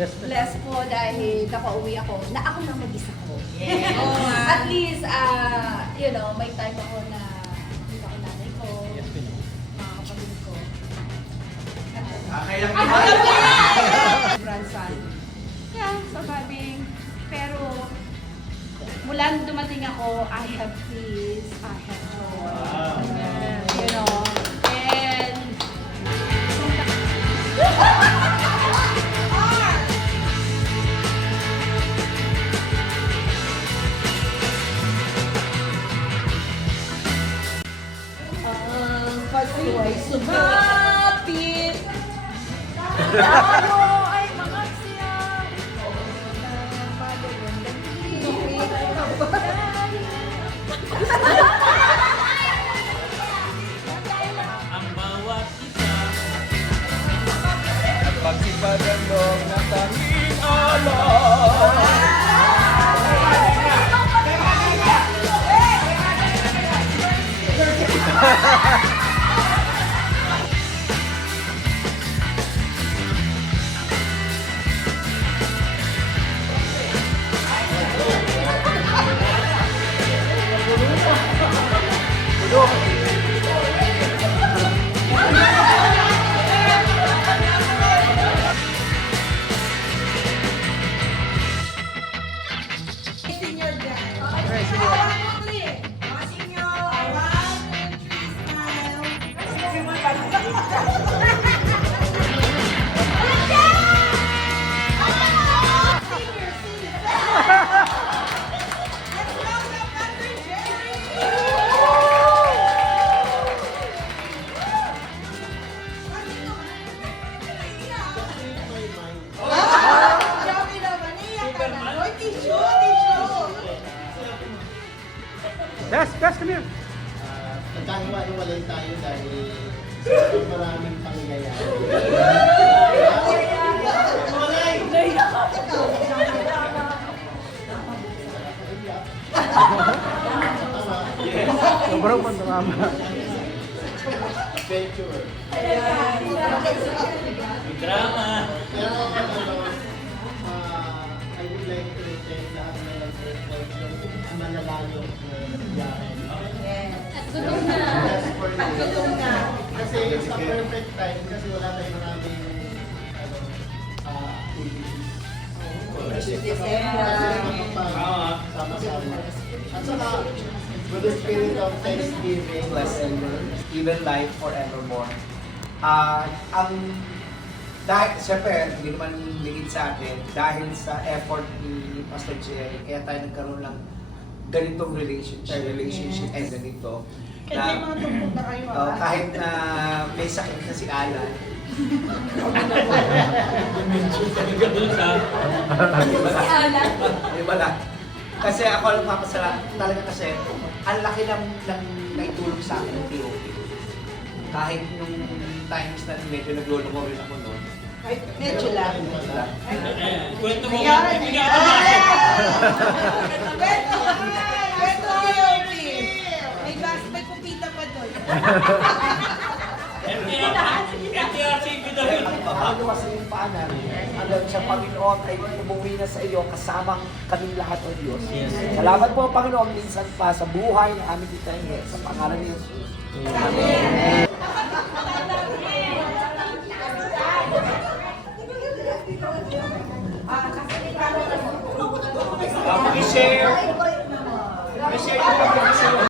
Blessed po dahil nakauwi ako na ako na mag-isa ko. Yeah. At least, may time ako na hindi ako nanay ko, mga kapatid ko. Kaya Grandson. Yeah, surviving. Pero, mula nung dumating ako, I have peace, I have joy. You know, and ang Pasko ay sumapit. Tayo ay mga siyang ang bawat isa. at pagsipagan ng natanging alam. Senior guy. Mga senior, 1, 2, 3, smile. Let's welcome Dr. Jerry. Joey naman, iyak ka na. Oy, tissue, tissue. Bes, come here. Nagkahiwa-hiwalay tayo dahil sa maraming pangyayari. Sobrang pantamama. Venture. Drama. Pero I would like to thank lahat na nag-effort yung malalayong biyahe. Gutom na. Just for you. Kasi sa perfect time, kasi wala tayong maraming activities. Kasi sama-sama. At saka, with the spirit of Thanksgiving, Blessed even life forevermore. Dahil, siyempre, hindi naman lingid sa atin, dahil sa effort ni Pastor Jerry, kaya tayo nagkaroon ng ganitong relationship and ganito. Kasi mga tumpok na kayo, Kahit na may sakit na si Alan, Talaga dun sa Si Alan. iba lang. Kasi ako lang papasalamat talaga kasi ang laki ng naitulong sa akin ng TOP. Kahit nung times na medyo naglulungo rin ako noon. Medyo lang. kwento mo. Nangyari, Bibigyan nangyari. ka ng Kwento kayo, Pim. May gas, may kupita pa doon. MTRCB daw yun. Paano kasi yung paanan, hanggang sa Panginoon ay umuwi na sa iyo kasamang kaming lahat o Diyos. Yes. Salamat po Panginoon minsan pa sa buhay na aming itahingi sa pangalan ni Jesus. Pakishare! Pakishare yung pagkakasama.